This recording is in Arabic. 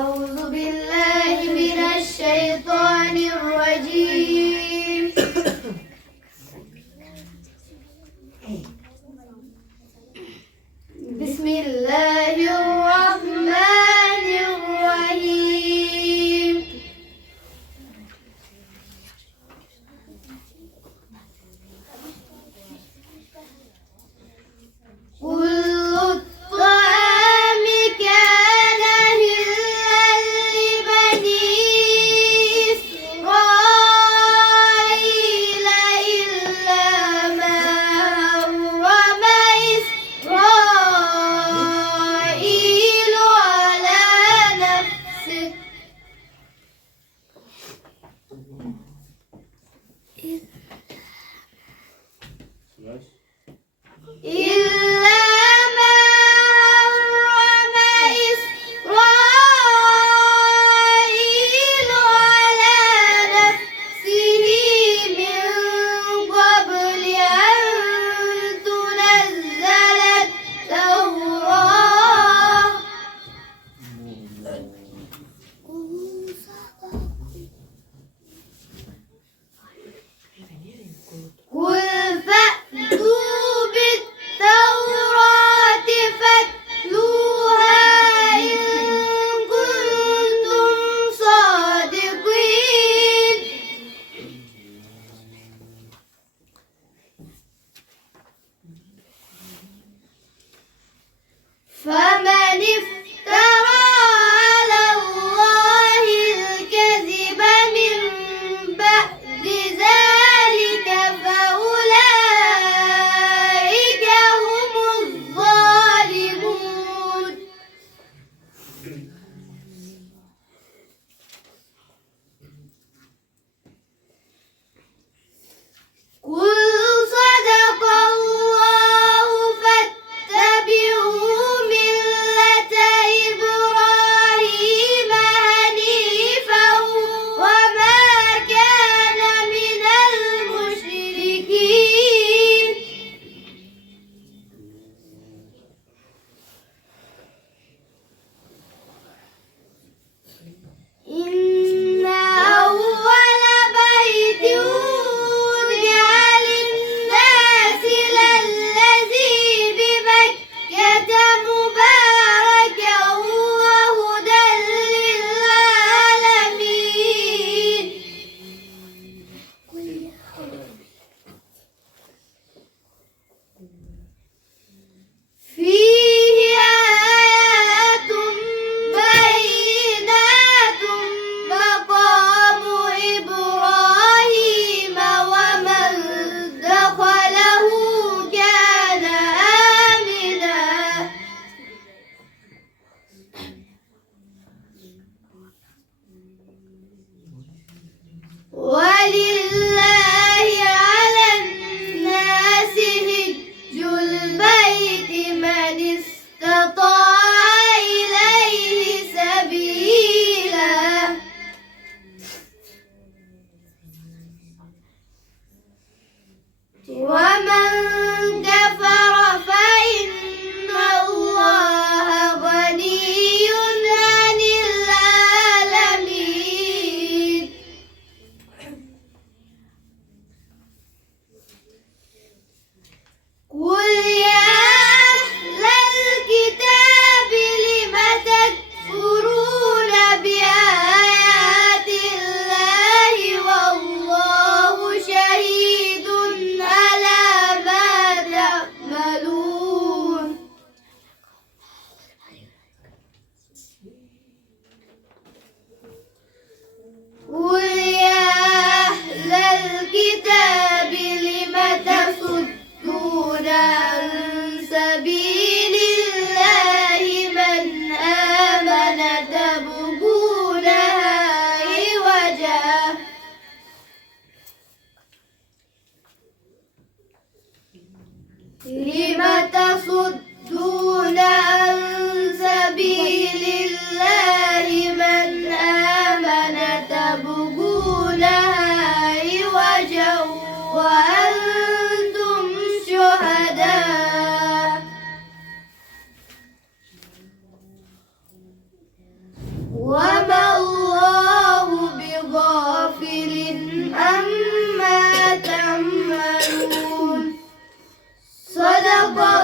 أعوذ بالله من الشيطان الرجيم. بسم الله الرحمن الرحيم. كل الطعام كان هلا لبني إسرائيل إلا ما حرم إسرائيل على نفسه إلا ما حرم إسرائيل على نفسه من قبل أن تنزل التوراة. قل فأتوا بالتوراة فاتلوها إن كنتم صادقين. فمن افترى على الله الكذب من بعد ذلك فأولئك هم الظالمون. قل صدق الله فاتبعوا ملة إبراهيم حنيفا وما كان من المشركين. صدق